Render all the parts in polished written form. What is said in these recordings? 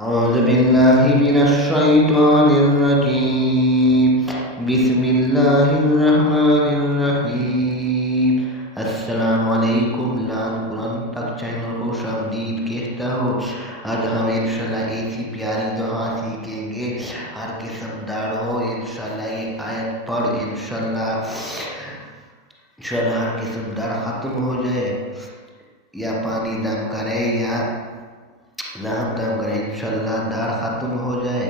أعوذ بالله من الشيطان الرجيم بسم الله الرحمن الرحیم۔ السلام علیکم، لان قرآن تک چینل کو خوش آمدید کہتا ہوں۔ آج ہم انشاءاللہ ایسی پیاری دعا سیکھیں گے، ہر قسم دار ہو انشاءاللہ یہ آیت پڑھ انشاءاللہ ہر قسم دار ختم ہو جائے، یا پانی دم کرے یا نام دم کرے، انشاءاللہ دار ختم ہو جائے،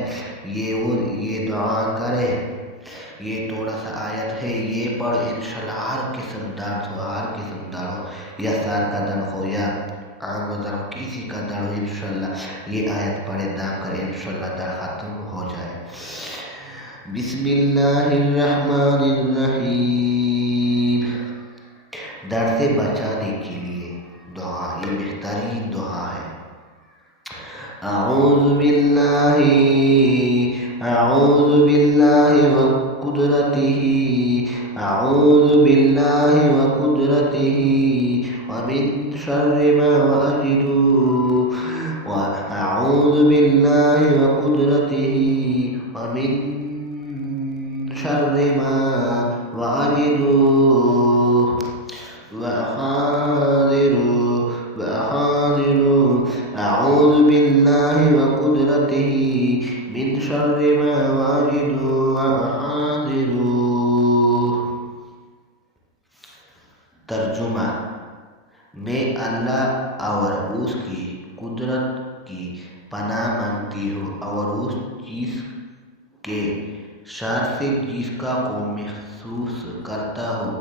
یہ دعا کرے، یہ تھوڑا سا آیت ہے، یہ پڑھ انشاءاللہ ہر قسم دار ہو، یا سال کا در ہو یا عام در ہو، کسی کا در ہو، انشاءاللہ یہ آیت پڑھے دام کرے، انشاءاللہ دار ختم ہو جائے۔ بسم اللہ الرحمن الرحیم۔ در سے بچانے کے لیے دعا، یہ بہترین دعا ہے۔ اعوذ باللہ وقدرتہ، اعوذ باللہ وقدرتہ ومن شر ما اجد، اعوذ باللہ وقدرتہ ومن شر ما اجد وأحاذر، أعوذ بالله وقدرته من شر ما أجد وأحاذر۔ ترجمہ: میں اللہ اور اس کی قدرت کی پناہ مانگتی ہوں، اور اس چیز کے شر سے جس کا کو محسوس کرتا ہوں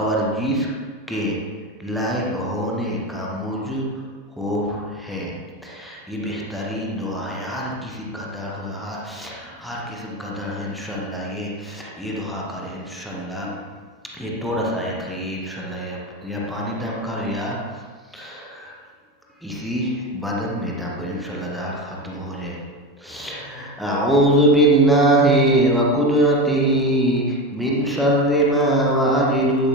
اور جس کے لائق ہونے کا مجھے خوف ہے۔ یہ بہترین دعا ہے، ہر کسی کا در ہو، ہر قسم کا در ہے، انشاءاللہ یہ دعا کرے، انشاءاللہ یہ تھوڑا سا آیت ہے، یہ انشاءاللہ یا پانی دم کر یا اسی بدن میں دم کر، انشاءاللہ دار ختم ہو جائے۔ اعوذ باللہ وقدرتہ من شر ما اجد